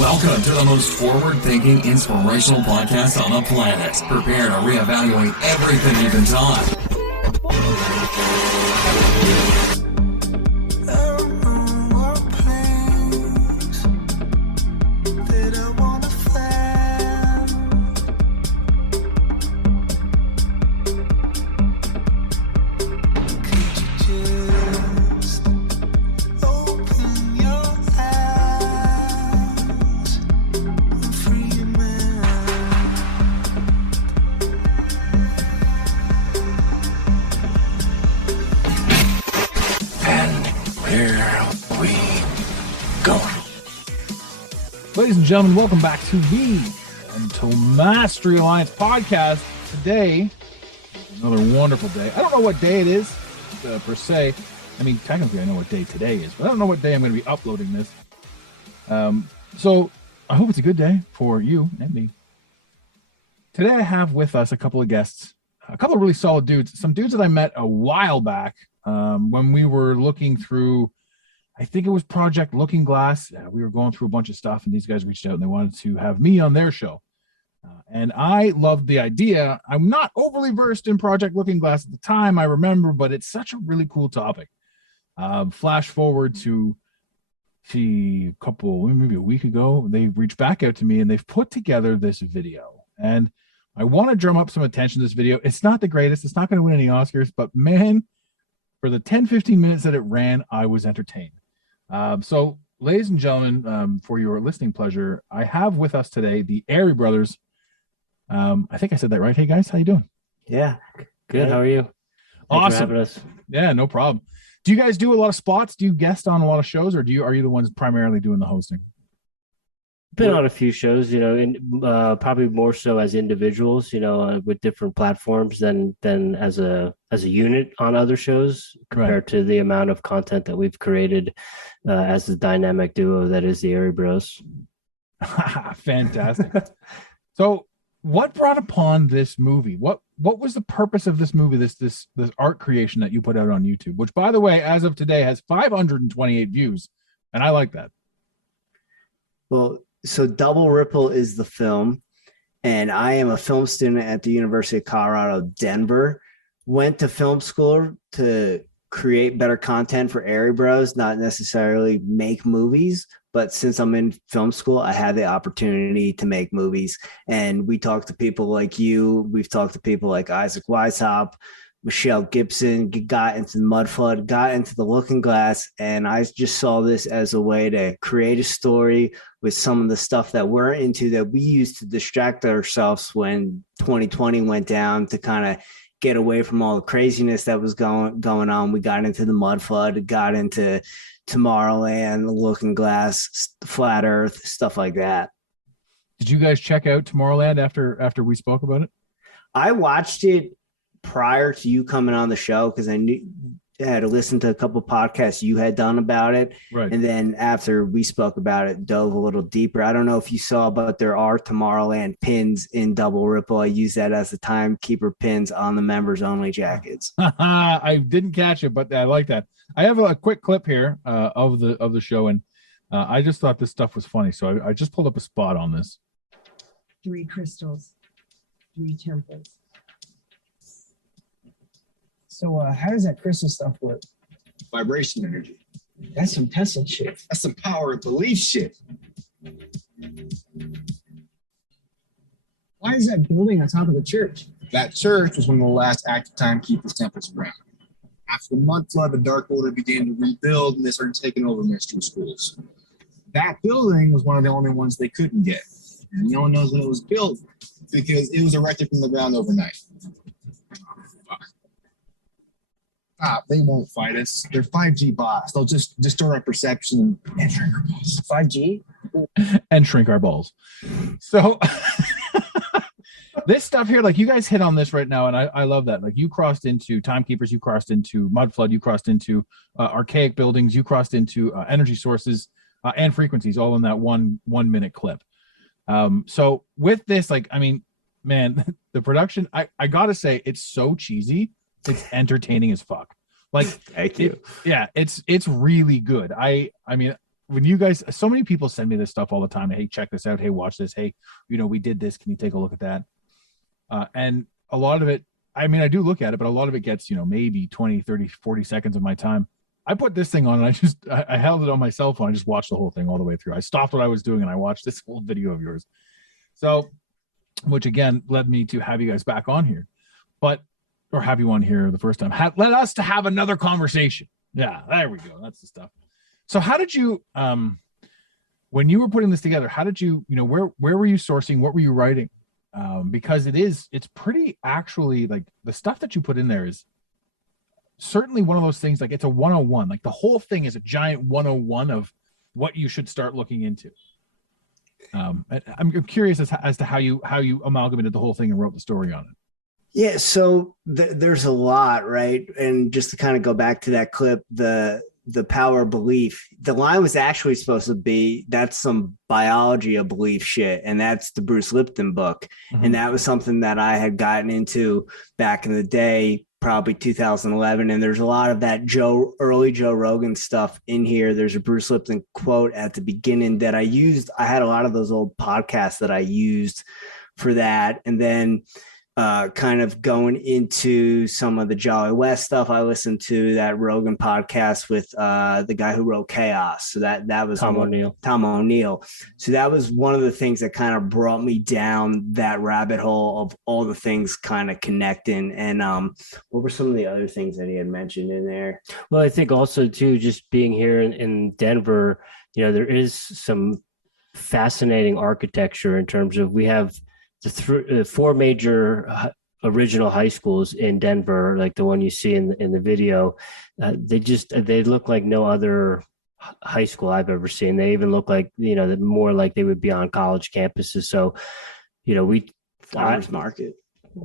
Welcome to the most forward-thinking, inspirational podcast on the planet. Prepare to reevaluate everything you've been taught. Ladies and gentlemen, welcome back to the Mental Mastery Alliance podcast. Today, another wonderful day. I don't know what day it is, per se. I mean, technically, I know what day today is, but I don't know what day I'm going to be uploading this. So I hope it's a good day for you and me. Today, I have with us a couple of guests, a couple of really solid dudes, some dudes that I met a while back when we were looking through, I think it was Project Looking Glass. We were going through a bunch of stuff, and these guys reached out and they wanted to have me on their show. And I loved the idea. I'm not overly versed in Project Looking Glass at the time, I remember, but it's such a really cool topic. Flash forward to maybe a week ago, they reached back out to me and they've put together this video. And I want to drum up some attention to this video. It's not the greatest. It's not going to win any Oscars, but man, for the 10-15 minutes that it ran, I was entertained. So, ladies and gentlemen, for your listening pleasure, I have with us today the Airey Brothers. I think I said that right. Hey guys, how you doing? Yeah, good. How are you? Awesome. Thanks for having us. Yeah, no problem. Do you guys do a lot of spots? Do you guest on a lot of shows, or are you the ones primarily doing the hosting? Been on a few shows, probably more so as individuals, with different platforms than as a unit on other shows compared to the amount of content that we've created as the dynamic duo that is the Airey Bros. Fantastic. So, what brought upon this movie? What was the purpose of this movie? This art creation that you put out on YouTube, which, by the way, as of today, has 528 views, and I like that. Well, so Double Ripple is the film, and I am a film student at the University of Colorado, Denver. Went to film school to create better content for Airey Bros, not necessarily make movies. But since I'm in film school, I had the opportunity to make movies. And we talked to people like you. We've talked to people like Isaac Weishaupt, Michelle Gibson, got into the Mud Flood, got into the Looking Glass, and I just saw this as a way to create a story with some of the stuff that we're into that we used to distract ourselves when 2020 went down, to kind of get away from all the craziness that was going on. We got into the Mud Flood, got into Tomorrowland, the Looking Glass, Flat Earth, stuff like that. Did you guys check out Tomorrowland after we spoke about it? I watched it prior to you coming on the show because I knew I had to listen to a couple of podcasts you had done about it. Right. And then after we spoke about it, dove a little deeper. I don't know if you saw, but there are Tomorrowland pins in Double Ripple. I use that as the timekeeper pins on the members only jackets. I didn't catch it, but I like that. I have a quick clip here of the show, and I just thought this stuff was funny. So I just pulled up a spot on this. 3 crystals, 3 temples. So how does that crystal stuff work? Vibration energy. That's some Tesla shit. That's some power of belief shit. Why is that building on top of the church? That church was one of the last active timekeepers temples around. After the Mud Flood, the Dark Order began to rebuild, and they started taking over mystery schools. That building was one of the only ones they couldn't get. And no one knows when it was built because it was erected from the ground overnight. They won't fight us. They're 5G bots. They'll just distort our perception and shrink our balls. 5G? And shrink our balls. So this stuff here, like you guys hit on this right now, and I love that. Like you crossed into timekeepers, you crossed into Mud Flood, you crossed into archaic buildings, you crossed into energy sources and frequencies, all in that one minute clip. So with this, like, I mean, man, the production, I gotta say, it's so cheesy. It's entertaining as fuck. Like, Thank you. It's really good. I mean, when you guys, so many people send me this stuff all the time. Hey, check this out. Hey, watch this. Hey, we did this. Can you take a look at that? And a lot of it, I mean, I do look at it, but a lot of it gets, maybe 20, 30, 40 seconds of my time. I put this thing on and I held it on my cell phone. I just watched the whole thing all the way through. I stopped what I was doing and I watched this whole video of yours. So, which again led me to have you guys back on here, or have you on here the first time. Let us to have another conversation. Yeah, there we go. That's the stuff. So how did you, when you were putting this together, how did you, where were you sourcing? What were you writing? Because it's pretty actually, like, the stuff that you put in there is certainly one of those things, like, it's a 101. Like, the whole thing is a giant 101 of what you should start looking into. I'm curious as to how you amalgamated the whole thing and wrote the story on it. Yeah, so there's a lot, right? And just to kind of go back to that clip, the power of belief, the line was actually supposed to be, that's some biology of belief shit, and that's the Bruce Lipton book. Mm-hmm. And that was something that I had gotten into back in the day, probably 2011. And there's a lot of that early Joe Rogan stuff in here. There's a Bruce Lipton quote at the beginning that I used. I had a lot of those old podcasts that I used for that. And then kind of going into some of the Jolly West stuff, I listened to that Rogan podcast with the guy who wrote Chaos. So that was Tom O'Neill. So that was one of the things that kind of brought me down that rabbit hole of all the things kind of connecting. And what were some of the other things that he had mentioned in there? Well, I think also too, just being here in Denver, there is some fascinating architecture in terms of, we have the four major original high schools in Denver, like the one you see in the video. They look like no other high school I've ever seen. They even look like, more like they would be on college campuses. So, Farmers market.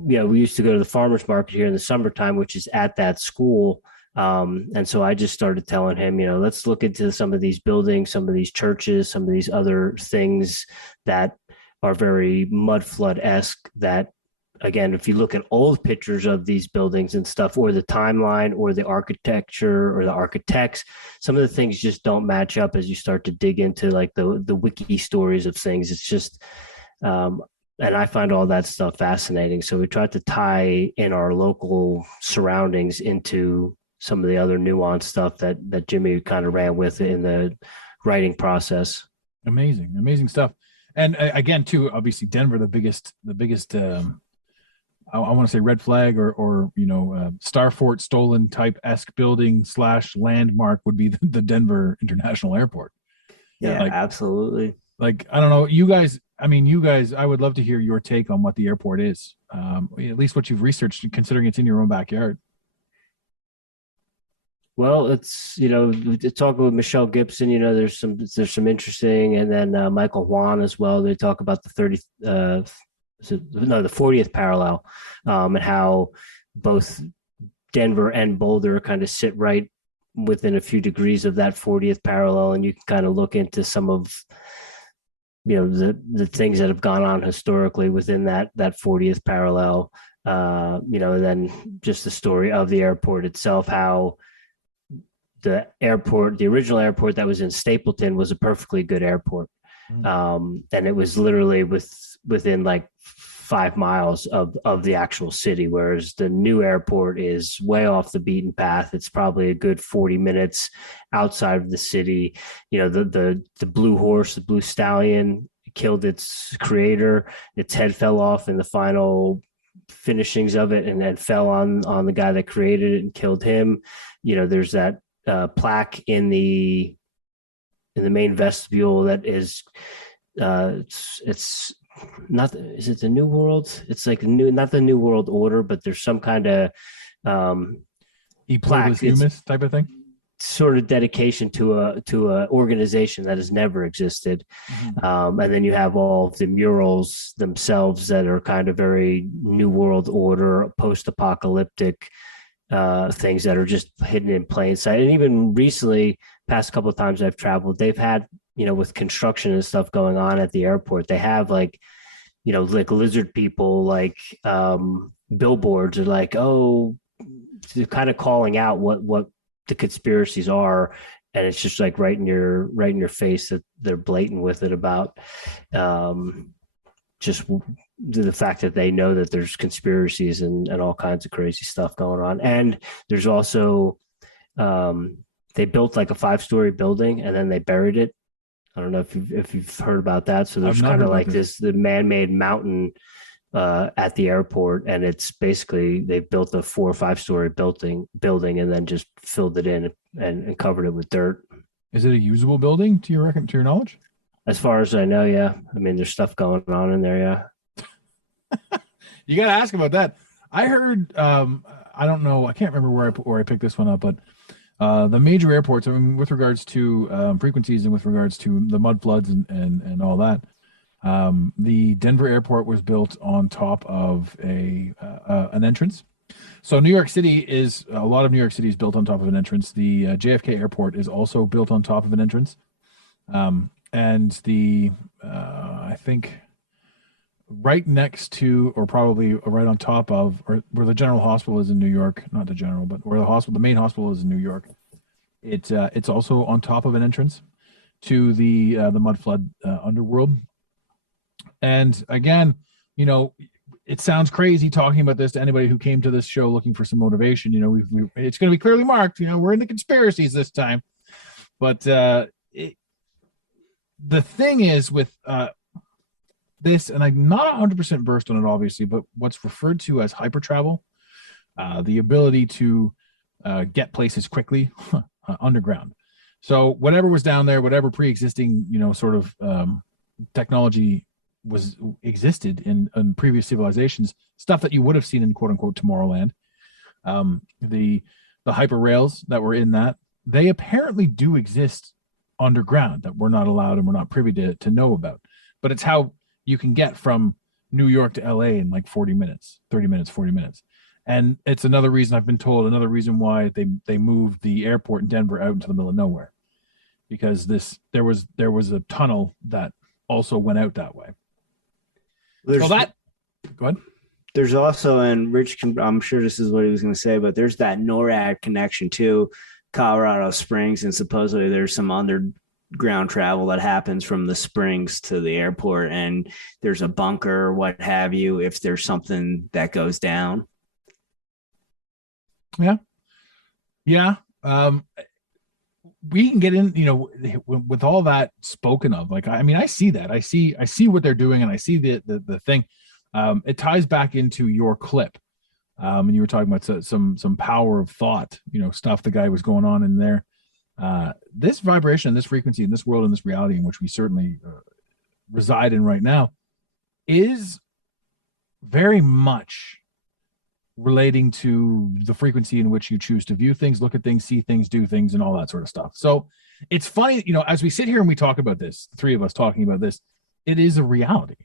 Yeah, we used to go to the farmers market here in the summertime, which is at that school. And so I just started telling him, let's look into some of these buildings, some of these churches, some of these other things that are very mud flood-esque, that, again, if you look at old pictures of these buildings and stuff, or the timeline or the architecture or the architects, some of the things just don't match up as you start to dig into, like, the wiki stories of things. It's just, and I find all that stuff fascinating. So we tried to tie in our local surroundings into some of the other nuanced stuff that Jimmy kind of ran with in the writing process. Amazing stuff. And again, too, obviously Denver, the biggest I want to say red flag or Star Fort stolen type esque building / landmark would be the Denver International Airport. Yeah, absolutely. Like, I don't know, you guys, I would love to hear your take on what the airport is. At least what you've researched, considering it's in your own backyard. Well, it's, talking with Michelle Gibson, there's some interesting, and then Michael Juan as well. They talk about the 40th parallel, and how both Denver and Boulder kind of sit right within a few degrees of that 40th parallel. And you can kind of look into some of, the things that have gone on historically within that 40th parallel, and then just the story of the airport itself, how the original airport that was in Stapleton was a perfectly good airport. And it was literally within like 5 miles of the actual city, whereas the new airport is way off the beaten path. It's probably a good 40 minutes outside of the city. The Blue Horse, the Blue Stallion, killed its creator. Its head fell off in the final finishings of it, and then fell on the guy that created it and killed him. There's that plaque in the main vestibule that is it's not, is it the New World? It's like not the New World Order, but there's some kind of plaque humus type of thing, sort of dedication to a organization that has never existed. And then you have all of the murals themselves that are kind of very New World Order, post-apocalyptic things that are just hidden in plain sight. And even recently, past couple of times I've traveled, they've had, with construction and stuff going on at the airport, they have like like lizard people, like billboards are like, oh, they're kind of calling out what the conspiracies are, and it's just like right in your face that they're blatant with it about just the fact that they know that there's conspiracies and all kinds of crazy stuff going on. And there's also they built like a 5-story building and then they buried it. I don't know if you've heard about that. So there's kind of like the man-made mountain at the airport, and it's basically they built a 4 or 5-story building and then just filled it in and covered it with dirt. Is it a usable building to your knowledge? As far as I know, yeah. I mean, there's stuff going on in there, yeah. You got to ask about that. I heard, I don't know, I can't remember where I picked this one up, but the major airports, I mean, with regards to frequencies and with regards to the mud floods and all that, the Denver airport was built on top of an entrance. So a lot of New York City is built on top of an entrance. The JFK airport is also built on top of an entrance. And I think right next to, or probably right on top of, or where the general hospital is in New York, not the general, but where the main hospital is in New York, it's also on top of an entrance to the mud flood underworld. And again, it sounds crazy talking about this to anybody who came to this show looking for some motivation. It's going to be clearly marked. We're into conspiracies this time, but the thing is with this, and I'm not 100% versed on it, obviously, but what's referred to as hypertravel, the ability to get places quickly underground. So whatever was down there, whatever pre-existing, sort of technology existed in previous civilizations, stuff that you would have seen in quote unquote Tomorrowland, the hyper rails that were in that, they apparently do exist underground that we're not allowed and we're not privy to know about. But it's how you can get from New York to LA in like 40 minutes. And it's another reason I've been told, another reason why they moved the airport in Denver out into the middle of nowhere, because there was a tunnel that also went out that way. Go ahead. There's also, and Rich, I'm sure this is what he was going to say, but there's that NORAD connection to Colorado Springs, and supposedly there's some underground travel that happens from the springs to the airport, and there's a bunker or what have you if there's something that goes down. Yeah. We can get in, with all that spoken of. Like, I mean, I see that. I see what they're doing, and I see the thing. It ties back into your clip. And you were talking about some power of thought, stuff the guy was going on in there. This vibration, this frequency, in this world, in this reality in which we certainly reside in right now, is very much relating to the frequency in which you choose to view things, look at things, see things, do things, and all that sort of stuff. So it's funny, as we sit here and we talk about this, the three of us talking about this, it is a reality.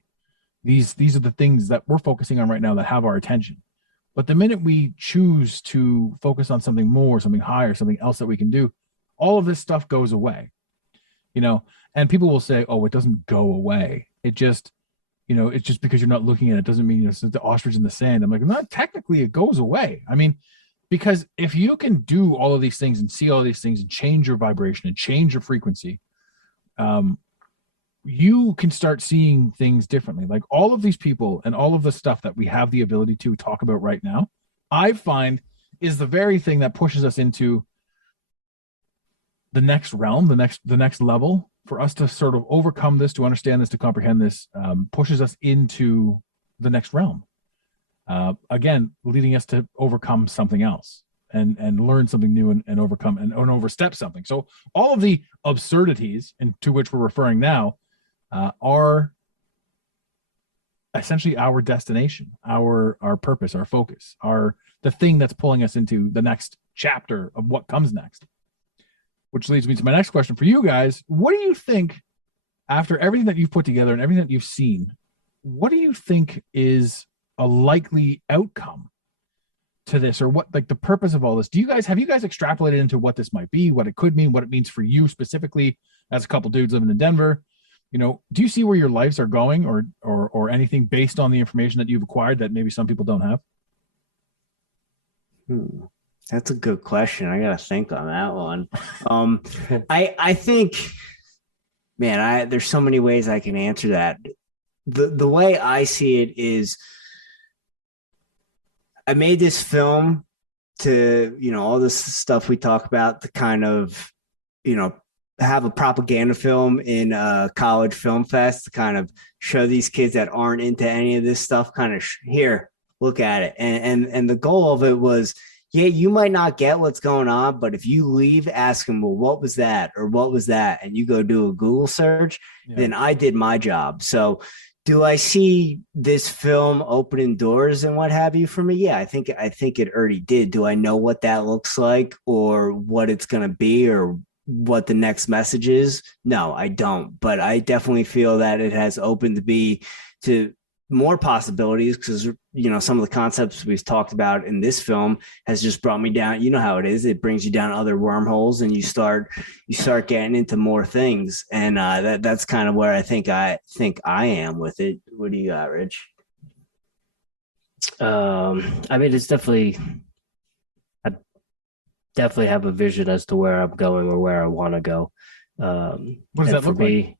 These are the things that we're focusing on right now that have our attention. But the minute we choose to focus on something more, something higher, something else that we can do, all of this stuff goes away. And people will say, oh, it doesn't go away. It just, it's just because you're not looking at it doesn't mean it's the ostrich in the sand. I'm like, not technically, it goes away. I mean, because if you can do all of these things and see all of these things and change your vibration and change your frequency, you can start seeing things differently. Like all of these people and all of the stuff that we have the ability to talk about right now, I find is the very thing that pushes us into the next realm, the next level, for us to sort of overcome this, to understand this, to comprehend this, pushes us into the next realm. Again, leading us to overcome something else and learn something new and overcome and overstep something. So all of the absurdities to which we're referring now are essentially our destination, our purpose, our focus, the thing that's pulling us into the next chapter of what comes next. Which leads me to my next question for you guys. What do you think, after everything that you've put together and everything that you've seen, what do you think is a likely outcome to this, or what, like, the purpose of all this? Have you guys extrapolated into what this might be, what it could mean, what it means for you specifically as a couple dudes living in Denver? do you see where your lives are going or anything based on the information that you've acquired that maybe some people don't have? That's a good question. I gotta think on that one. I think, man, there's so many ways I can answer that. The way I see it is, I made this film to, all this stuff we talk about, to kind of, have a propaganda film in a college film fest to kind of show these kids that aren't into any of this stuff, kind of here, look at it. And the goal of it was, yeah, you might not get what's going on, but if you leave asking, well, what was that? Or what was that? And you go do a Google search, then I did my job. So do I see this film opening doors and what have you for me? Yeah, I think it already did. Do I know what that looks like or what it's going to be or what the next message is? No, I don't. But I definitely feel that it has opened to more possibilities because, some of the concepts we've talked about in this film has just brought me down. You know how it is. It brings you down other wormholes and you start getting into more things. And that's kind of where I think I am with it. What do you got, Rich? It's I definitely have a vision as to where I'm going or where I want to go. What does that look like?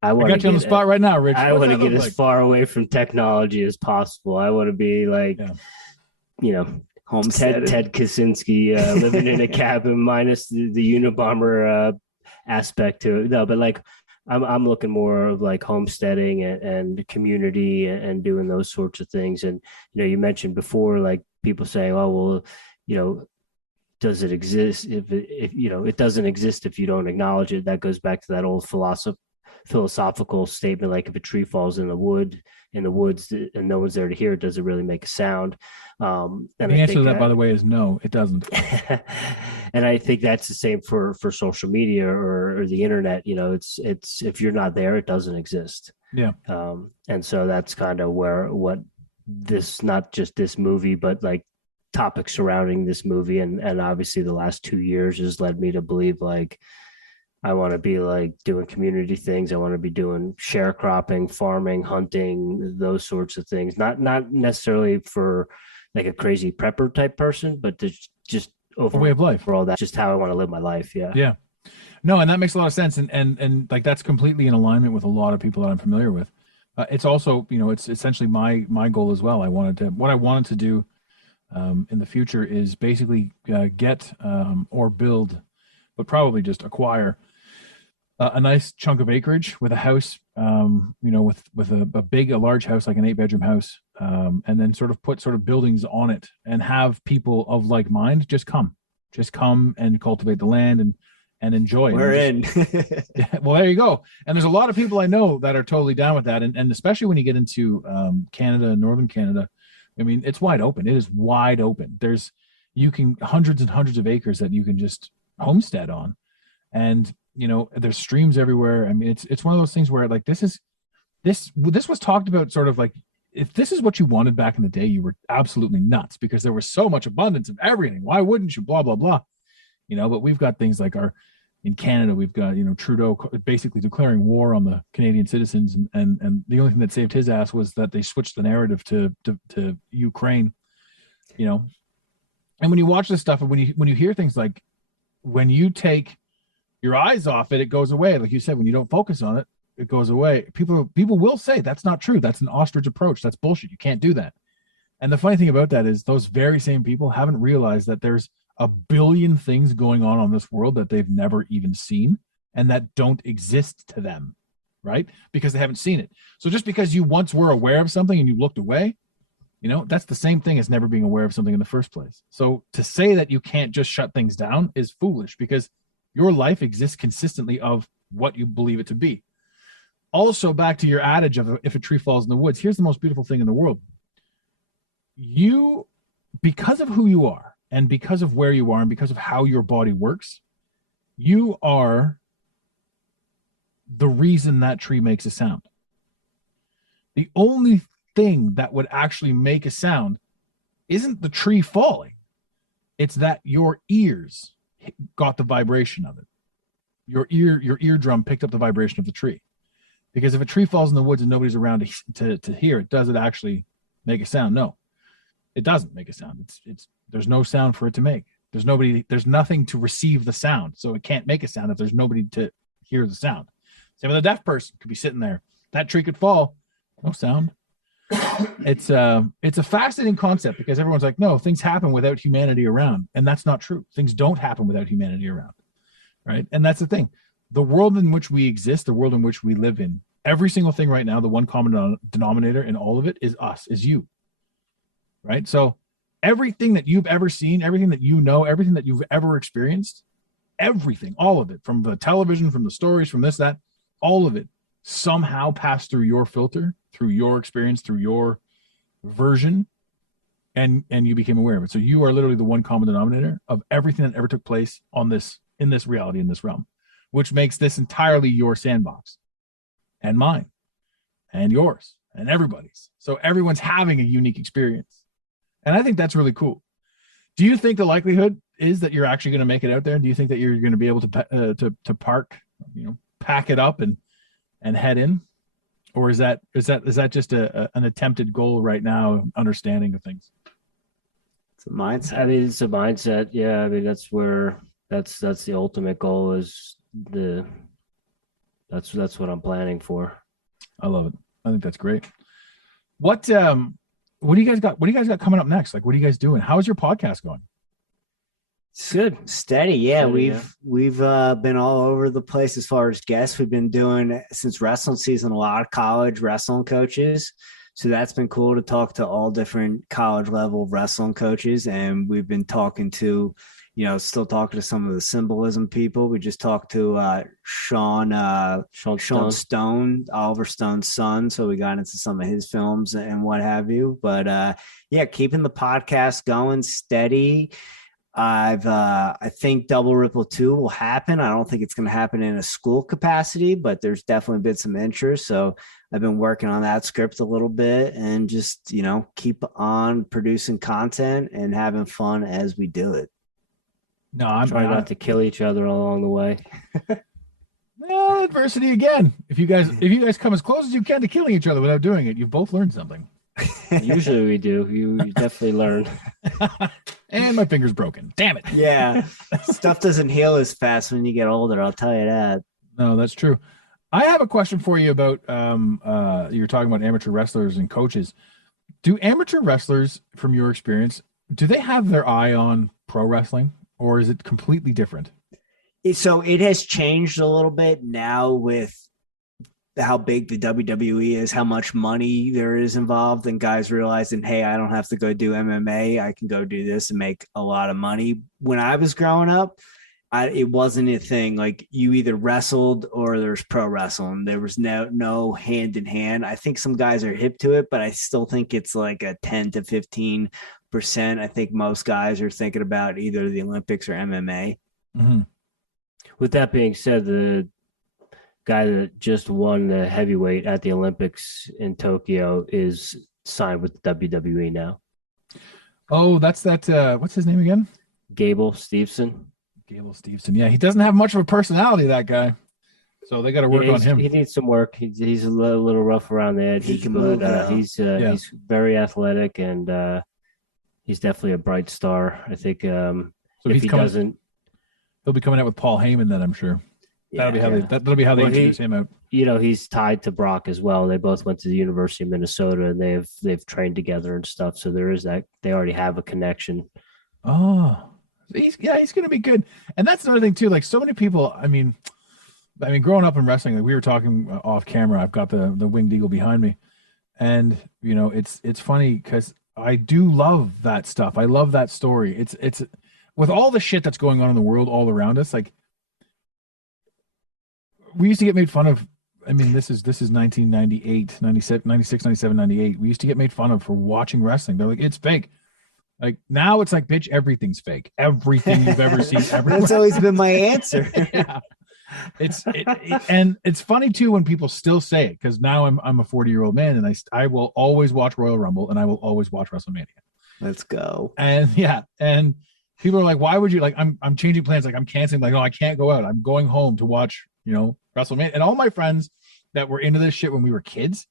I got you on the spot right now, Rich. I want to get as far away from technology as possible. I want to be like, Ted Kaczynski living in a cabin minus the Unabomber aspect to it. No, but like I'm looking more of like homesteading and community and doing those sorts of things. And you mentioned before, like people saying, "Oh, well, does it exist? If it doesn't exist if you don't acknowledge it." That goes back to that old philosophical statement, like if a tree falls in the woods and no one's there to hear it, does it really make a sound? And the answer to that, by the way, is no, it doesn't. And I think that's the same for social media or the internet. It's if you're not there, it doesn't exist. Yeah. And so that's kind of what this, not just this movie, but like topics surrounding this movie and obviously the last 2 years has led me to believe, like, I want to be like doing community things. I want to be doing sharecropping, farming, hunting, those sorts of things. Not necessarily for like a crazy prepper type person, but just over a way of life. For all that, just how I want to live my life. Yeah. Yeah. No, and that makes a lot of sense. And like that's completely in alignment with a lot of people that I'm familiar with. It's also, it's essentially my goal as well. What I wanted to do in the future is basically get or build, but probably just acquire a nice chunk of acreage with a house, with a large house, like an 8-bedroom house, and then sort of put buildings on it and have people of like mind just come and cultivate the land and enjoy. We're in. Well, there you go. And there's a lot of people I know that are totally down with that. And especially when you get into Canada, Northern Canada, it's wide open. It is wide open. You can hundreds and hundreds of acres that you can just homestead on. And there's streams everywhere. It's one of those things where like this was talked about sort of like, if this is what you wanted back in the day, you were absolutely nuts because there was so much abundance of everything. Why wouldn't you? Blah, blah, blah. But we've got things like in Canada, we've got, Trudeau basically declaring war on the Canadian citizens. And the only thing that saved his ass was that they switched the narrative to Ukraine, And when you watch this stuff and when you hear things like, when you take your eyes off it, it goes away. Like you said, when you don't focus on it, it goes away. People will say that's not true. That's an ostrich approach. That's bullshit. You can't do that. And the funny thing about that is those very same people haven't realized that there's a billion things going on this world that they've never even seen and that don't exist to them, right? Because they haven't seen it. So just because you once were aware of something and you looked away, that's the same thing as never being aware of something in the first place. So to say that you can't just shut things down is foolish because your life exists consistently of what you believe it to be. Also, back to your adage of if a tree falls in the woods, here's the most beautiful thing in the world. You, because of who you are and because of where you are and because of how your body works, you are the reason that tree makes a sound. The only thing that would actually make a sound isn't the tree falling. It's that your ears got the vibration of it. your eardrum picked up the vibration of the tree. Because if a tree falls in the woods and nobody's around to hear it, does it actually make a sound? No, it doesn't make a sound. There's no sound for it to make. There's nothing to receive the sound. So it can't make a sound if there's nobody to hear the sound. Same with a deaf person, could be sitting there. That tree could fall, no sound. It's a fascinating concept because everyone's like, no, things happen without humanity around. And that's not true. Things don't happen without humanity around. Right. And that's the thing. The world in which we exist, the world in which we live in, every single thing right now, the one common denominator in all of it is us, is you. Right. So everything that you've ever seen, everything that you know, everything that you've ever experienced, everything, all of it, from the television, from the stories, from this, that, all of it somehow passed through your filter, through your experience, through your version, and you became aware of it. So you are literally the one common denominator of everything that ever took place on this, in this reality, in this realm, which makes this entirely your sandbox and mine and yours and everybody's. So everyone's having a unique experience. And I think that's really cool. Do you think the likelihood is that you're actually going to make it out there? Do you think that you're going to be able to park, pack it up and head in? Or is that just an attempted goal right now, understanding of things? It's a mindset. I mean, it's a mindset. Yeah. I mean, that's the ultimate goal that's what I'm planning for. I love it. I think that's great. What do you guys got? What do you guys got coming up next? Like, what are you guys doing? How is your podcast going? It's good. Steady. Yeah. Steady, we've been all over the place as far as guests. We've been doing, since wrestling season, a lot of college wrestling coaches. So that's been cool to talk to all different college level wrestling coaches. And we've been talking to, still talking to some of the symbolism people. We just talked to Sean Stone, Oliver Stone's son. So we got into some of his films and what have you. But keeping the podcast going steady. I think Double Ripple 2 will happen. I don't think it's going to happen in a school capacity, but there's definitely been some interest. So I've been working on that script a little bit and just, keep on producing content and having fun as we do it. No, I'm trying not to kill each other along the way. Well, adversity again. If you guys come as close as you can to killing each other without doing it, you've both learned something. Usually we do. You definitely learn. And my finger's broken. Damn it. Yeah. Stuff doesn't heal as fast when you get older. I'll tell you that. No, that's true. I have a question for you about, you're talking about amateur wrestlers and coaches. Do amateur wrestlers, from your experience, do they have their eye on pro wrestling, or is it completely different? So it has changed a little bit now with how big the WWE is, how much money there is involved, and guys realizing, hey, I don't have to go do MMA. I can go do this and make a lot of money. When I was growing up, it wasn't a thing. Like, you either wrestled or there's pro wrestling. There was no hand in hand. I think some guys are hip to it, but I still think it's like a 10 to 15%. I think most guys are thinking about either the Olympics or MMA. Mm-hmm. With that being said, the guy that just won the heavyweight at the Olympics in Tokyo is signed with the WWE now. Oh, that's that. What's his name again? Gable Steveson. Yeah, he doesn't have much of a personality, that guy. So they got to work on him. He needs some work. He's a little rough around the edge. He can move. He's very athletic, and he's definitely a bright star. I think So if he doesn't, he'll be coming out with Paul Heyman then, I'm sure. That'll be how they introduce him out. He's tied to Brock as well. They both went to the University of Minnesota, and they've trained together and stuff. So there is that. They already have a connection. Oh, he's going to be good. And that's another thing too. Like, so many people. I mean, growing up in wrestling, like we were talking off camera. I've got the winged eagle behind me, and it's funny because I do love that stuff. I love that story. It's with all the shit that's going on in the world all around us, like. We used to get made fun of. I mean, this is 1998, 97, 96, 97, 98. We used to get made fun of for watching wrestling. They're like, it's fake. Like, now it's like, bitch, everything's fake. Everything you've ever seen. That's always been my answer. Yeah. And it's funny too when people still say it, because now I'm a 40-year-old man, and I will always watch Royal Rumble, and I will always watch WrestleMania. Let's go. And people are like, why would you like? I'm changing plans. Like I'm canceling. Like, no, I can't go out. I'm going home to watch, WrestleMania. And all my friends that were into this shit when we were kids,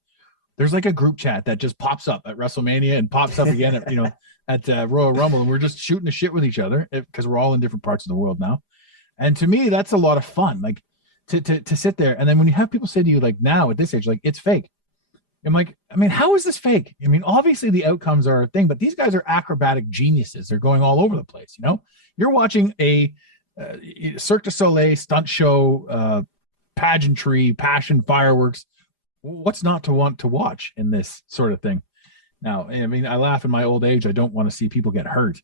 there's like a group chat that just pops up at WrestleMania and pops up again at Royal Rumble, and we're just shooting the shit with each other because we're all in different parts of the world now. And to me, that's a lot of fun. Like to sit there, and then when you have people say to you like now at this age, like it's fake. I'm like, I mean, how is this fake? I mean, obviously the outcomes are a thing, but these guys are acrobatic geniuses. They're going all over the place. You're watching a Cirque du Soleil stunt show, pageantry, passion, fireworks. What's not to want to watch in this sort of thing? Now, I mean, I laugh in my old age. I don't want to see people get hurt.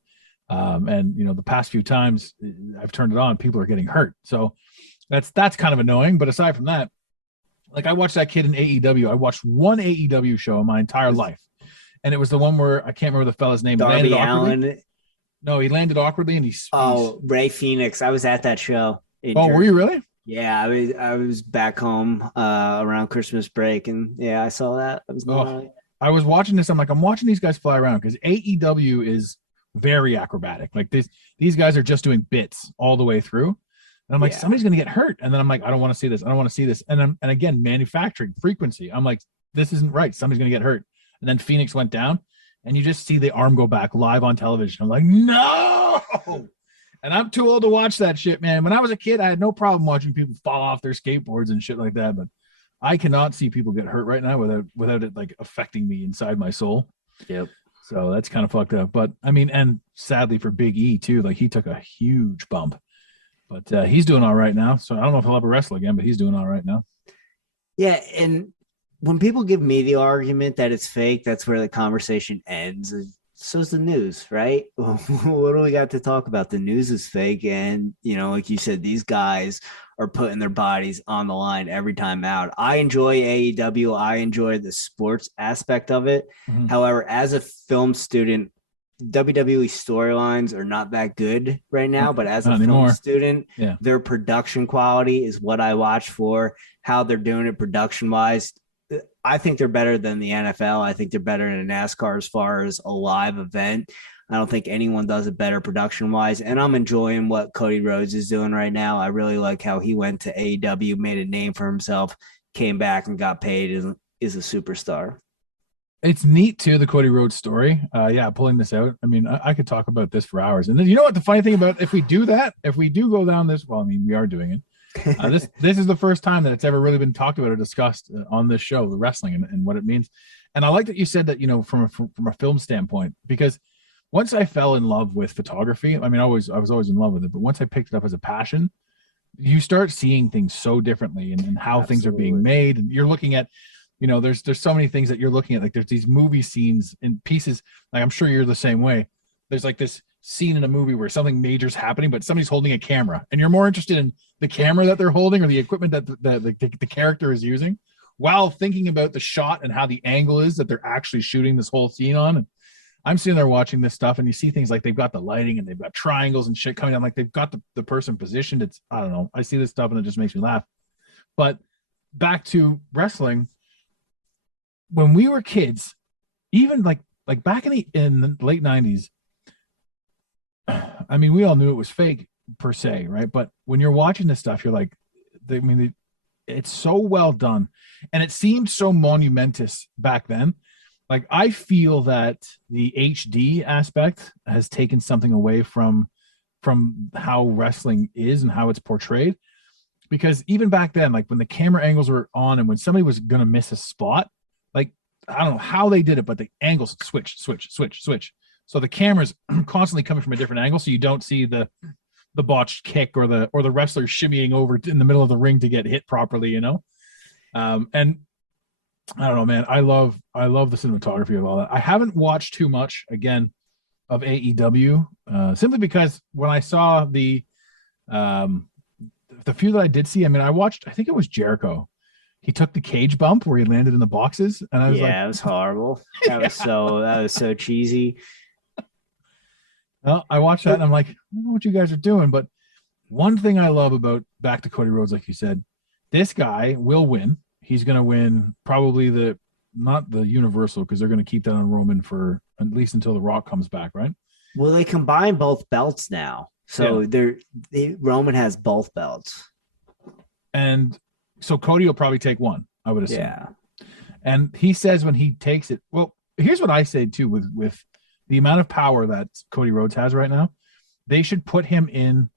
And the past few times I've turned it on, people are getting hurt. So that's kind of annoying. But aside from that, like I watched that kid in AEW. I watched one AEW show in my entire life. And it was the one where I can't remember the fella's name. Darby Allin. No, he landed awkwardly and he's Ray Phoenix. I was at that show. Were you really? Yeah, I was back home around Christmas break, and yeah, I saw that. I was watching this. I'm watching these guys fly around because AEW is very acrobatic. Like these guys are just doing bits all the way through. And I'm like, somebody's gonna get hurt. And then I'm like, I don't want to see this. I don't want to see this. And again, manufacturing frequency. I'm like, this isn't right. Somebody's gonna get hurt. And then Phoenix went down, and you just see the arm go back live on television. I'm like, no. And I'm too old to watch that shit, man. When I was a kid, I had no problem watching people fall off their skateboards and shit like that. But I cannot see people get hurt right now without it like affecting me inside my soul. Yep. So that's kind of fucked up. But I mean, and sadly for Big E too, like he took a huge bump. But he's doing all right now. So I don't know if he'll ever wrestle again, but he's doing all right now. Yeah, and when people give me the argument that it's fake, that's where the conversation ends. So's the news, right? What do we got to talk about? The news is fake. And, like you said, these guys are putting their bodies on the line every time out. I enjoy AEW. I enjoy the sports aspect of it. Mm-hmm. However, as a film student, WWE storylines are not that good right now, but as a film student, their production quality is what I watch for, how they're doing it production wise. I think they're better than the NFL. I think they're better than NASCAR as far as a live event. I don't think anyone does it better production wise. And I'm enjoying what Cody Rhodes is doing right now. I really like how he went to AEW, made a name for himself, came back and got paid, is a superstar. It's neat too, the Cody Rhodes story. Pulling this out. I mean, I could talk about this for hours. And then you know what the funny thing about if we do go down this, well, I mean, we are doing it. This is the first time that it's ever really been talked about or discussed on this show, the wrestling and what it means. And I like that you said that, from a film standpoint, because once I fell in love with photography, I mean, I was always in love with it, but once I picked it up as a passion, you start seeing things so differently and how things are being made. And you're looking at, there's so many things that you're looking at. Like there's these movie scenes and pieces. Like I'm sure you're the same way. There's like this scene in a movie where something major's happening, but somebody's holding a camera, and you're more interested in the camera that they're holding or the equipment that the character is using, while thinking about the shot and how the angle is that they're actually shooting this whole scene on. And I'm sitting there watching this stuff, and you see things like they've got the lighting and they've got triangles and shit coming down, like they've got the person positioned. It's, I don't know. I see this stuff and it just makes me laugh. But back to wrestling, when we were kids, even like back in the late 90s, I mean, we all knew it was fake per se, right? But when you're watching this stuff, you're like, it's so well done, and it seemed so monumentous back then. Like I feel that the HD aspect has taken something away from how wrestling is and how it's portrayed. Because even back then, like when the camera angles were on and when somebody was gonna miss a spot, like I don't know how they did it, but the angles switch. So the camera's constantly coming from a different angle, so you don't see the botched kick or the wrestler shimmying over in the middle of the ring to get hit properly, And I don't know, man. I love the cinematography of all that. I haven't watched too much again of AEW, simply because when I saw the few that I did see, I mean, I think it was Jericho. He took the cage bump where he landed in the boxes, and I was like, it was horrible. That was so cheesy. Well, I watched that and I'm like, I don't know what you guys are doing. But one thing I love about back to Cody Rhodes, like you said, this guy will win. He's going to win probably not the Universal, because they're going to keep that on Roman for at least until The Rock comes back, right? Well, they combine both belts now. So Roman has both belts. And so Cody will probably take one, I would assume. Yeah. And he says when he takes it, well, here's what I say too, with the amount of power that Cody Rhodes has right now, they should put him in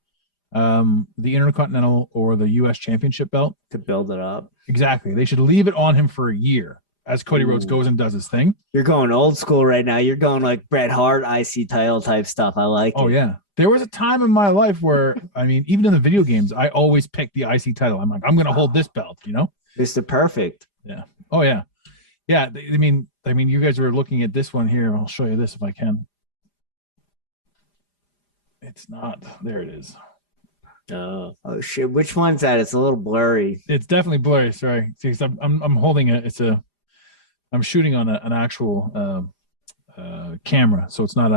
the Intercontinental or the US Championship belt to build it up. Exactly. They should leave it on him for a year as Cody Rhodes goes and does his thing. You're going old school right now. You're going like Bret Hart IC title type stuff. I like it. Oh yeah. There was a time in my life where, I mean, even in the video games, I always picked the IC title. I'm like, I'm going to hold this belt, you know? Mr. Perfect. Yeah. Oh yeah. Yeah. I mean, you guys were looking at this one here. I'll show you this if I can. It's not. There it is. Oh shit! Which one's that? It's a little blurry. It's definitely blurry. Sorry, because I'm holding it. I'm shooting on an actual camera, so it's not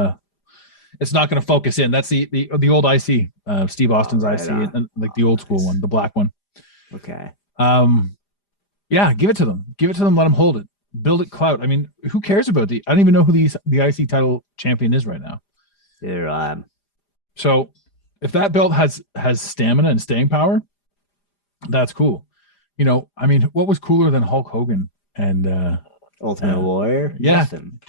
going to focus in. That's the old IC, Steve Austin's IC, and like the old school one, the black one. Okay. Yeah, give it to them. Give it to them. Let them hold it. Build it clout. I mean, who cares about I don't even know who the IC title champion is right now. So if that belt has stamina and staying power, that's cool. You know, I mean, what was cooler than Hulk Hogan and Ultimate Warrior? Yeah. Nothing.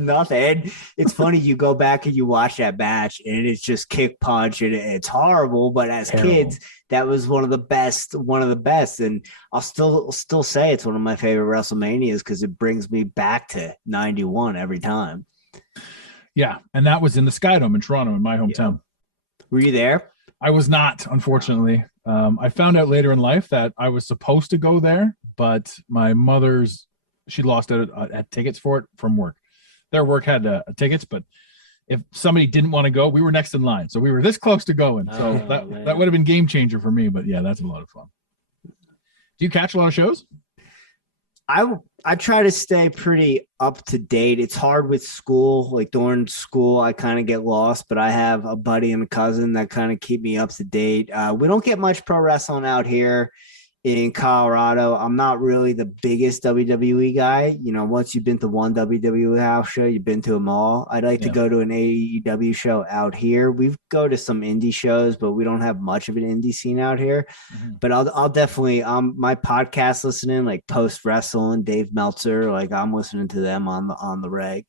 Nothing. It's funny, you go back and you watch that match and it's just kick punch and it's horrible, but as kids, that was one of the best. And I'll still say it's one of my favorite WrestleManias because it brings me back to 91 every time. Yeah, and that was in the Skydome in Toronto, in my hometown. Yeah. Were you there? I was not, unfortunately. I found out later in life that I was supposed to go there, but my she lost out at tickets for it from work. Their work had tickets, but if somebody didn't want to go, we were next in line. So we were this close to going. So that would have been game changer for me. But yeah, that's a lot of fun. Do you catch a lot of shows? I try to stay pretty up to date. It's hard with school. Like during school, I kind of get lost, but I have a buddy and a cousin that kind of keep me up to date. We don't get much pro wrestling out here in Colorado. I'm not really the biggest WWE guy. You know, once you've been to one WWE house show, you've been to them all. I'd like to go to an AEW show out here. We go to some indie shows, but we don't have much of an indie scene out here. Mm-hmm. But I'll definitely, my podcast listening, like Post Wrestling, Dave Meltzer, like I'm listening to them on the reg.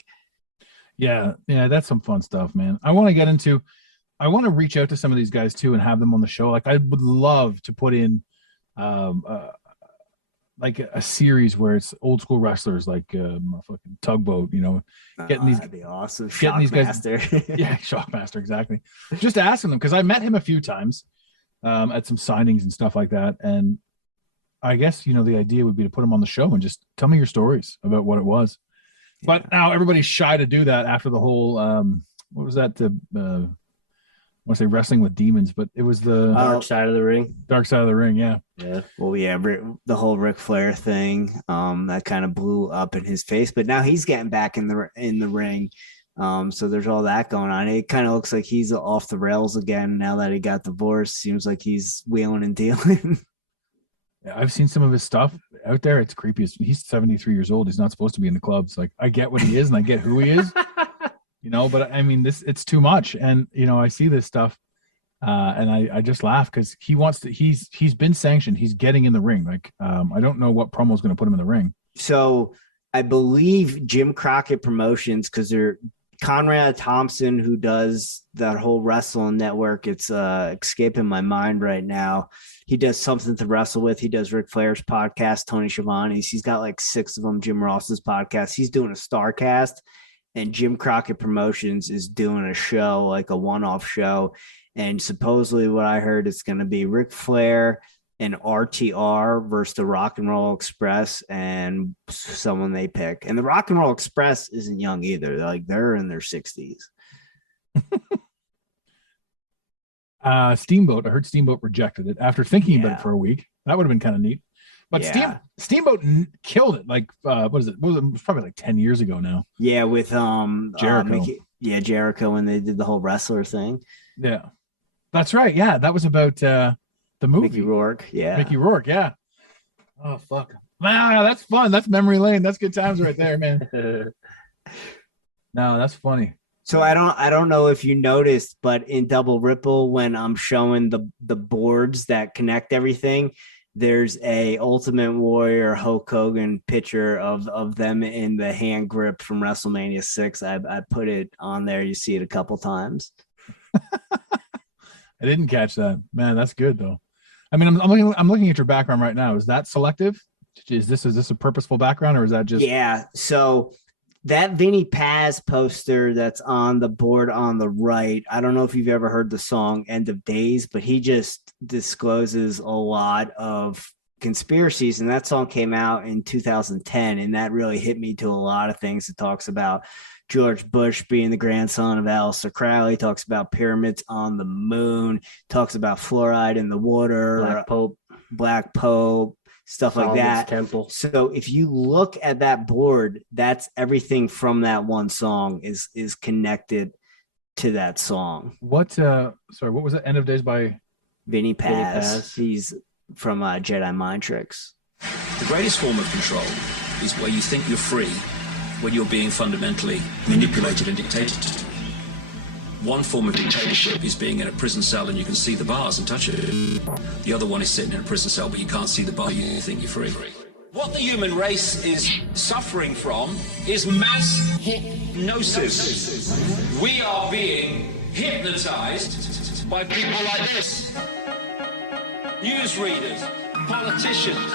Yeah, that's some fun stuff, man. I want to reach out to some of these guys too and have them on the show. Like I would love to put in like a series where it's old school wrestlers like fucking Tugboat, you know, getting these. That'd be awesome. Getting these guys, yeah, Shockmaster, exactly. Just asking them because I met him a few times at some signings and stuff like that, and I guess you know the idea would be to put him on the show and just tell me your stories about what it was. Yeah. But now everybody's shy to do that after the whole what was that I want to say Wrestling with Demons, but it was the Dark Side of the Ring. Dark Side of the Ring, yeah. Yeah. Well, yeah, the whole Ric Flair thing that kind of blew up in his face, but now he's getting back in the ring. So there's all that going on. It kind of looks like he's off the rails again now that he got divorced. Seems like he's wheeling and dealing. Yeah, I've seen some of his stuff out there. It's creepy. He's 73 years old. He's not supposed to be in the clubs. Like I get what he is and I get who he is. You know, but I mean, it's too much. And, you know, I see this stuff and I just laugh because he wants to, he's been sanctioned. He's getting in the ring. Like, I don't know what promo is going to put him in the ring. So I believe Jim Crockett Promotions, because they're Conrad Thompson, who does that whole wrestling network. It's escaping my mind right now. He does Something to Wrestle With. He does Ric Flair's podcast, Tony Schiavone's. He's got like 6 of them. Jim Ross's podcast. He's doing a StarCast. And Jim Crockett Promotions is doing a show, like a one-off show. And supposedly what I heard, it's going to be Ric Flair and RTR versus the Rock and Roll Express and someone they pick. And the Rock and Roll Express isn't young either. They're in their 60s. Steamboat. I heard Steamboat rejected it after thinking about it for a week. That would have been kind of neat. But Steamboat killed it. Like, what is it? It was probably like 10 years ago now. Yeah, with Jericho. Jericho when they did the whole wrestler thing. Yeah, that's right. Yeah, that was about the movie. Mickey Rourke. Yeah, Mickey Rourke. Yeah. Oh fuck. Wow, that's fun. That's memory lane. That's good times right there, man. No, that's funny. So I don't know if you noticed, but in Double Ripple, when I'm showing the boards that connect everything, there's a Ultimate Warrior Hulk Hogan picture of them in the hand grip from WrestleMania 6. I put it on there. You see it a couple times. I didn't catch that. Man, that's good though. I mean, I'm looking at your background right now. Is that selective? Is this a purposeful background, or is that just? Yeah. So that Vinny Paz poster that's on the board on the right, I don't know if you've ever heard the song End of Days, but he just discloses a lot of conspiracies. And that song came out in 2010. And that really hit me to a lot of things. It talks about George Bush being the grandson of Aleister Crowley, talks about pyramids on the moon, talks about fluoride in the water, Black Pope, stuff like that. Temple. So if you look at that board, that's everything from that one song is connected to that song. What what was it? End of Days by Vinny Paz. He's from Jedi Mind Tricks. The greatest form of control is where you think you're free when you're being fundamentally manipulated and dictated to. One form of dictatorship is being in a prison cell and you can see the bars and touch it. The other one is sitting in a prison cell but you can't see the bar, you think you're free. What the human race is suffering from is mass hypnosis. We are being hypnotized by people like this. Newsreaders, politicians,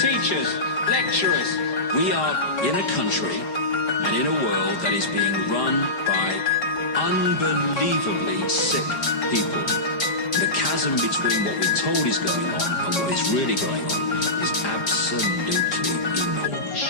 teachers, lecturers. We are in a country and in a world that is being run by unbelievably sick people. The chasm between what we're told is going on and what is really going on is absolutely enormous.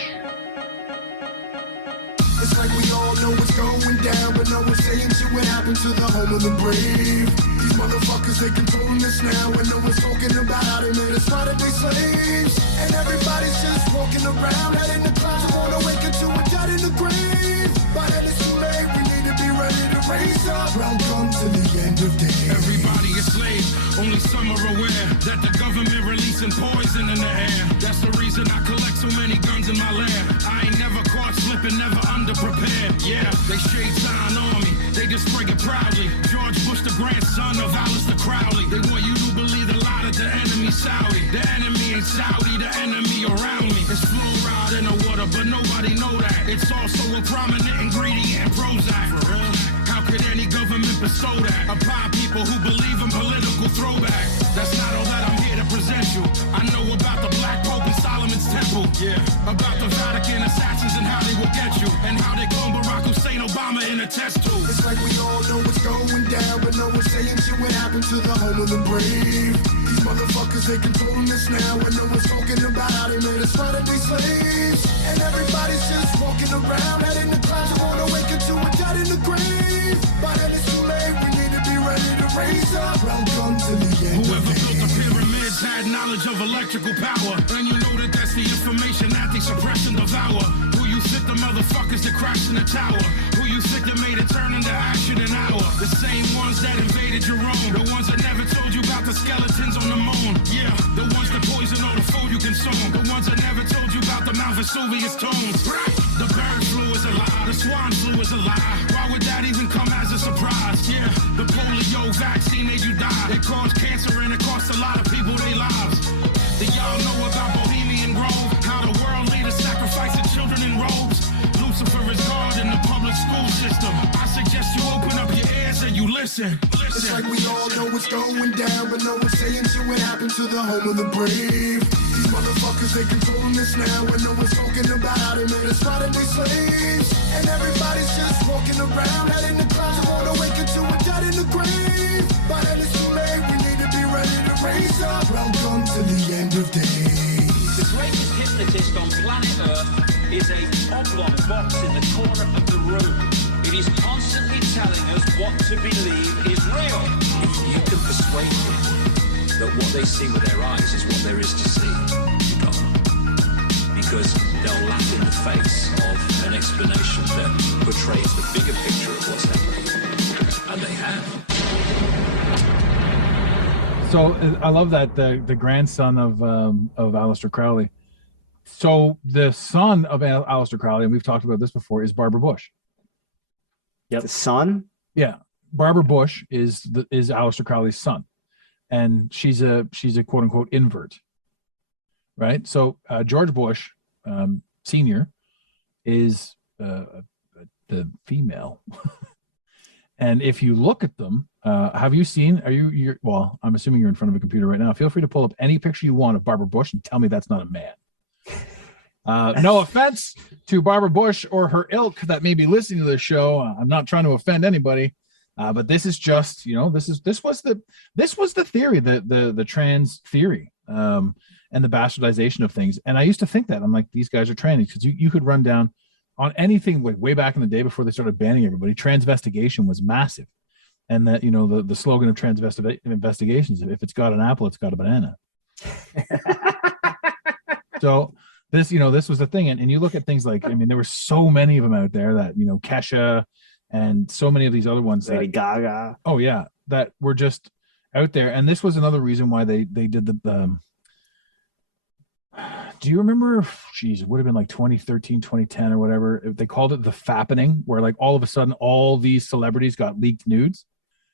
It's like we all know what's going down, but no one's saying shit what happened to the home of the brave. These motherfuckers, they controlling us now, and no one's talking about how they made us modern day slaves. And everybody's just walking around, head in the clouds, won't awaken to a dead in the grave. But then it's too late, we need to be ready to raise up. Welcome to the end of days. Everybody is slave, only some are aware that the government releasing poison in the air. That's the reason I collect so many guns in my lab. I ain't never caught slipping, never underprepared. Yeah, they shade sign on me, they just bring it proudly. George Bush, the grandson of Aleister Crowley. They want you to believe the lie that the enemy's Saudi. The enemy ain't Saudi, the enemy around me. It's fluoride in the water, but nobody know that. It's also a prominent ingredient in Prozac. For real? How could any government bestow that upon people who believe in political throwback? That's not all that I'm here to present you. I know about the Black Pope and Solomon's Temple. Yeah, about the Vatican assassins and how they will get you, and how they clone Barack Hussein Obama in a test tube. It's like we all know what's going down, but no one's saying shit what happened to the home of the brave. These motherfuckers, they controlling us now, and no one's talking about how they made us modern day slaves. And everybody's just walking around, head in the clouds, won't awaken to a dead in the grave. But then it's too late, we need to be ready to raise up. Welcome to the end. Whoever built the pyramids had knowledge of electrical power, and you know that that's the information that they suppress and devour. Who you think the motherfuckers that crashed in the tower? Who you think that made it turn into ash in an hour? The same ones that invaded your own, the ones that never told you about the skeletons on the moon. Yeah, the ones that poison all the food you consume, the ones that never told you about the Mount Vesuvius tombs. Right. The bird flu is a lie, the swine flu is a lie. Why would that even come as a surprise? Yeah, the polio vaccine made you die. It caused cancer and it cost a lot of people their lives. Do y'all know about Bohemian Grove? How the world leaders sacrificing children in robes? Lucifer is God in the public school system. I suggest you open up your ears and you listen. It's like we all know what's going down, but no one's saying shit what happened to the home of the brave. These motherfuckers, they controlling us now, and no one's talking about how they made us modern day slaves. And everybody's just walking around, head in the clouds, won't awaken to a dead in the grave. But then it's too late, we need to be ready to raise up. Welcome to the end of days. The greatest hypnotist on planet Earth is a oblong box in the corner of the room. It is constantly telling us what to believe is real. If you can persuade people that what they see with their eyes is what there is to see, you can't. Because they'll laugh in the face of an explanation that portrays the bigger picture of what's happening. And they have. So I love that the grandson of Aleister Crowley. So the son of Aleister Crowley, and we've talked about this before, is Barbara Bush. Yep. The son? Yeah. Barbara Bush is Aleister Crowley's son. And she's a quote unquote invert. Right. So George Bush Sr. is the female. And if you look at them, have you seen, well, I'm assuming you're in front of a computer right now. Feel free to pull up any picture you want of Barbara Bush and tell me that's not a man. No offense to Barbara Bush or her ilk that may be listening to this show. I'm not trying to offend anybody, but this is just, this was the theory, the trans theory, and the bastardization of things. And I used to think that I'm like, these guys are trannies, because you could run down on anything like way back in the day before they started banning everybody. Transvestigation was massive, and that the slogan of investigations: if it's got an apple, it's got a banana. So this was the thing, and you look at things like, I mean, there were so many of them out there that Kesha and so many of these other ones, Lady Gaga. Oh yeah, that were just out there, and this was another reason why they did the. Do you remember? Geez, it would have been like 2013, 2010 or whatever. They called it the fappening, where like all of a sudden all these celebrities got leaked nudes.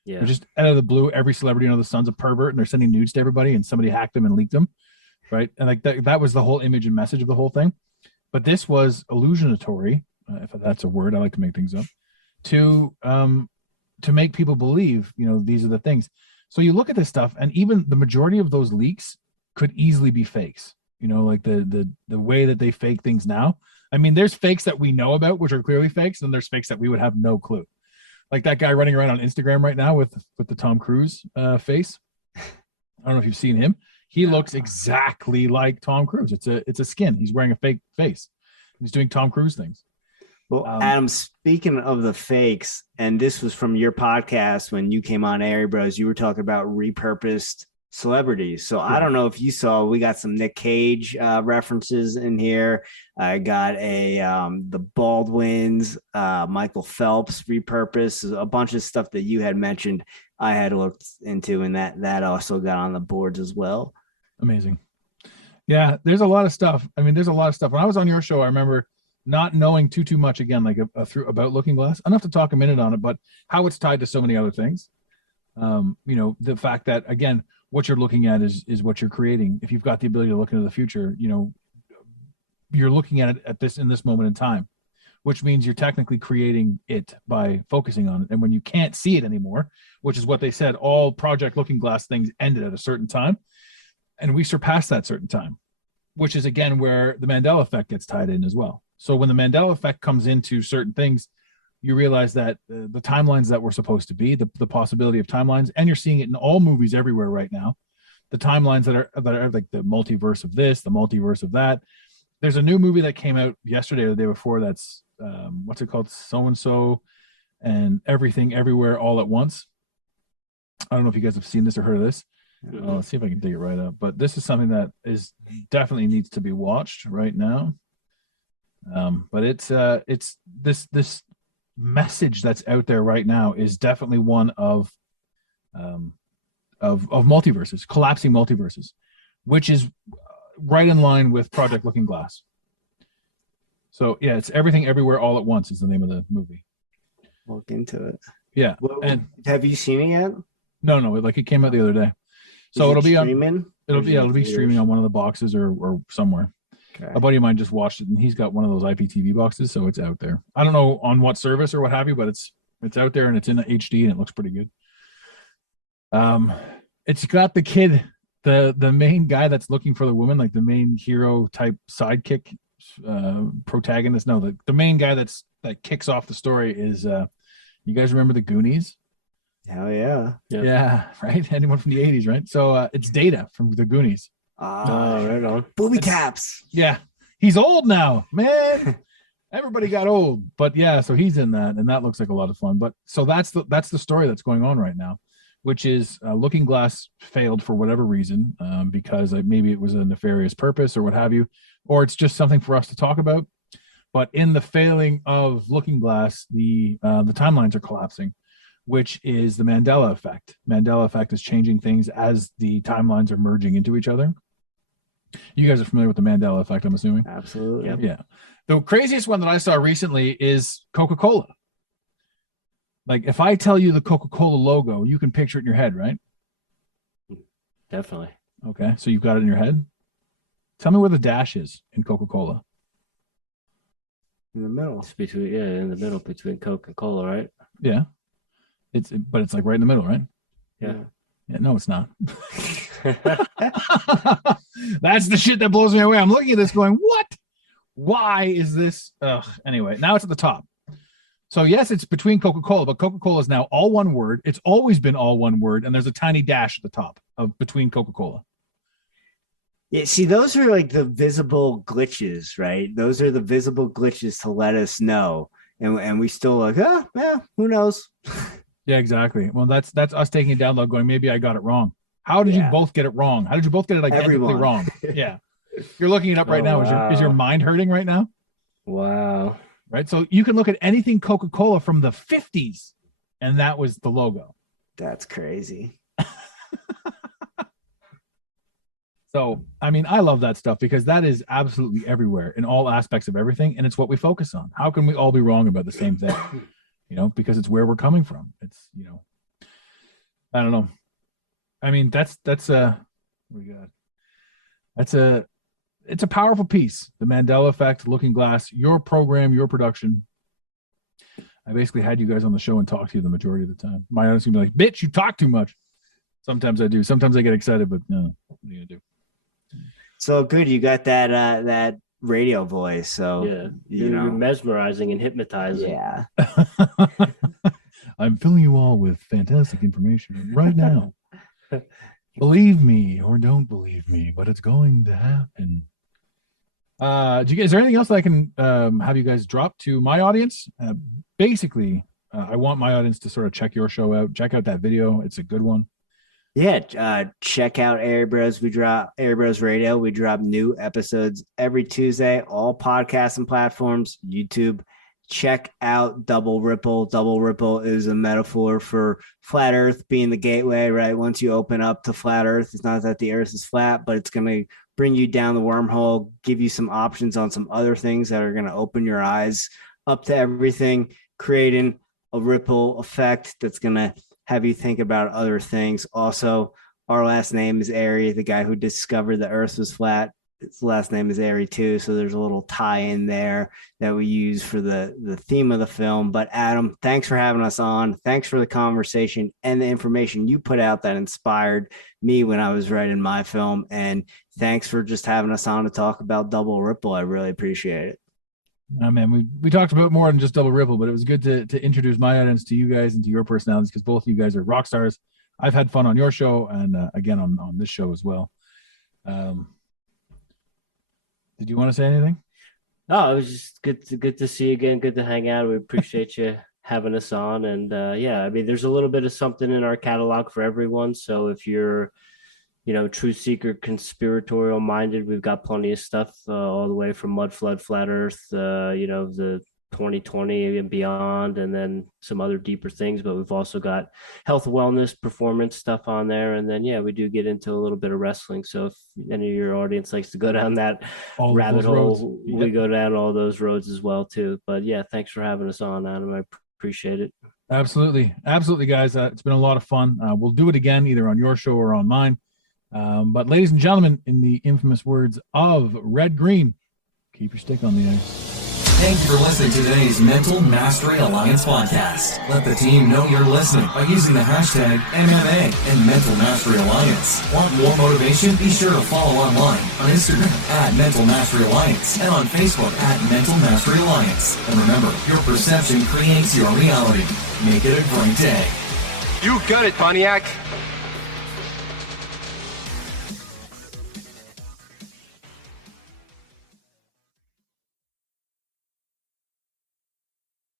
Yeah. They're just out of the blue. Every celebrity the son's a pervert, and they're sending nudes to everybody, and somebody hacked them and leaked them, right? And like that was the whole image and message of the whole thing. But this was illusionatory, if that's a word. I like to make things up, to make people believe these are the things. So you look at this stuff, and even the majority of those leaks could easily be fakes. Like the way that they fake things now. I mean, there's fakes that we know about, which are clearly fakes, and there's fakes that we would have no clue. Like that guy running around on Instagram right now with the Tom Cruise face. I don't know if you've seen him. He looks exactly like Tom Cruise. It's a skin. He's wearing a fake face. He's doing Tom Cruise things. Well, Adam, speaking of the fakes, and this was from your podcast when you came on Airey Bros, you were talking about repurposed celebrities. So I don't know if you saw, we got some Nick Cage references in here. I got the Baldwins, Michael Phelps repurpose, a bunch of stuff that you had mentioned I had looked into, and that also got on the boards as well. Amazing. Yeah, there's a lot of stuff. I mean, there's a lot of stuff. When I was on your show, I remember not knowing too much, again, like about Looking Glass, enough to talk a minute on it, but how it's tied to so many other things. The fact that, again, what you're looking at is what you're creating. If you've got the ability to look into the future, you're looking at it in this moment in time, which means you're technically creating it by focusing on it. And when you can't see it anymore, which is what they said, all Project Looking Glass things ended at a certain time, and we surpassed that certain time, which is again where the Mandela effect gets tied in as well. So when the Mandela effect comes into certain things, you realize that the timelines that were supposed to be, the possibility of timelines, and you're seeing it in all movies everywhere right now, the timelines that are like the multiverse of this, the multiverse of that. There's a new movie that came out yesterday or the day before that's, what's it called? So-and-so and Everything Everywhere All at Once. I don't know if you guys have seen this or heard of this. Let's see if I can dig it right up. But this is something that is definitely needs to be watched right now. But it's this message that's out there right now is definitely one of multiverses, collapsing multiverses, which is right in line with Project Looking Glass. So yeah, it's Everything Everywhere All at Once is the name of the movie. Look into it. Yeah. Well, and have you seen it yet? No, like it came out the other day. So it'll be streaming. It'll be streaming on one of the boxes or somewhere. Okay. A buddy of mine just watched it, and he's got one of those IPTV boxes, so it's out there. I don't know on what service or what have you, but it's out there and it's in HD and it looks pretty good. It's got the kid, the main guy that's looking for the woman, like the main hero type sidekick protagonist. No, the main guy that kicks off the story is you guys remember the Goonies? Hell yeah. Yeah, right. Anyone from the 80s, right? So it's Data from the Goonies. Right on. Booby taps. Yeah, he's old now, man. Everybody got old, but yeah, so he's in that, and that looks like a lot of fun. But so that's the story that's going on right now, which is Looking Glass failed for whatever reason, because maybe it was a nefarious purpose or what have you, or it's just something for us to talk about. But in the failing of Looking Glass, the timelines are collapsing, which is the Mandela effect. Mandela effect is changing things as the timelines are merging into each other. You guys are familiar with the Mandela effect, I'm assuming? Absolutely. Yeah. The craziest one that I saw recently is Coca-Cola. Like if I tell you the Coca-Cola logo, you can picture it in your head, right? Definitely. Okay, so you've got it in your head. Tell me where the dash is in Coca-Cola. In the middle. It's between in the middle between Coke and Cola, right? Yeah, but it's like right in the middle, right? Yeah. Yeah, no, it's not. That's the shit that blows me away. I'm looking at this going, what? Why is this? Anyway, now it's at the top. So yes, it's between Coca-Cola, but Coca-Cola is now all one word. It's always been all one word, and there's a tiny dash at the top of between Coca-Cola. Yeah, see, those are like the visible glitches, right? Those are the visible glitches to let us know. And we still like, who knows? Yeah, exactly. Well, that's us taking it down, though, going, maybe I got it wrong. How did you both get it wrong? How did you both get it identically wrong? Yeah. You're looking it up right now. Wow. Is your mind hurting right now? Wow. Right. So you can look at anything Coca-Cola from the 50s, and that was the logo. That's crazy. So, I mean, I love that stuff because that is absolutely everywhere in all aspects of everything. And it's what we focus on. How can we all be wrong about the same thing? Because it's where we're coming from. It's, I don't know. I mean, it's a powerful piece. The Mandela Effect, Looking Glass, your program, your production. I basically had you guys on the show and talk to you the majority of the time. My audience would be like, bitch, you talk too much. Sometimes I do. Sometimes I get excited, but no, what are you gonna do? So good, you got that radio voice. So yeah, you're mesmerizing and hypnotizing. Yeah. I'm filling you all with fantastic information right now. Believe me or don't believe me, but it's going to happen. Is there anything else that I can have you guys drop to my audience? Basically, I want my audience to sort of check your show out. Check out that video. It's a good one. Yeah, check out Airey Bros. We drop Airey Bros Radio. We drop new episodes every Tuesday, all podcasts and platforms, YouTube. Check out Double Ripple. Double Ripple is a metaphor for flat Earth being the gateway, right? Once you open up to flat Earth, it's not that the Earth is flat, but it's going to bring you down the wormhole, give you some options on some other things that are going to open your eyes up to everything, creating a ripple effect that's going to have you think about other things. Also, our last name is Airey, the guy who discovered the Earth was flat. His last name is Airey too, so there's a little tie in there that we use for the theme of the film. But Adam, thanks for having us on. Thanks for the conversation and the information you put out that inspired me when I was writing my film. And thanks for just having us on to talk about Double Ripple. I really appreciate it. Oh, man, we talked about more than just Double Ripple, but it was good to introduce my audience to you guys and to your personalities because both of you guys are rock stars. I've had fun on your show and again on this show as well. Did you want to say anything? No, it was just good to see you again. Good to hang out. We appreciate you having us on. And I mean, there's a little bit of something in our catalog for everyone. So if you're truth seeker, conspiratorial minded, we've got plenty of stuff all the way from Mud Flood, Flat Earth, the 2020 and beyond, and then some other deeper things. But we've also got health, wellness, performance stuff on there. And then, we do get into a little bit of wrestling. So if any of your audience likes to go down that rabbit hole, we go down all those roads as well, too. But thanks for having us on, Adam. I appreciate it. Absolutely, guys. It's been a lot of fun. We'll do it again, either on your show or on mine. But ladies and gentlemen, in the infamous words of Red Green, keep your stick on the ice. Thank you for listening to today's Mental Mastery Alliance podcast. Let the team know you're listening by using the hashtag MMA and Mental Mastery Alliance. Want more motivation? Be sure to follow online on Instagram at Mental Mastery Alliance and on Facebook at Mental Mastery Alliance. And remember, your perception creates your reality. Make it a great day. You got it, Pontiac.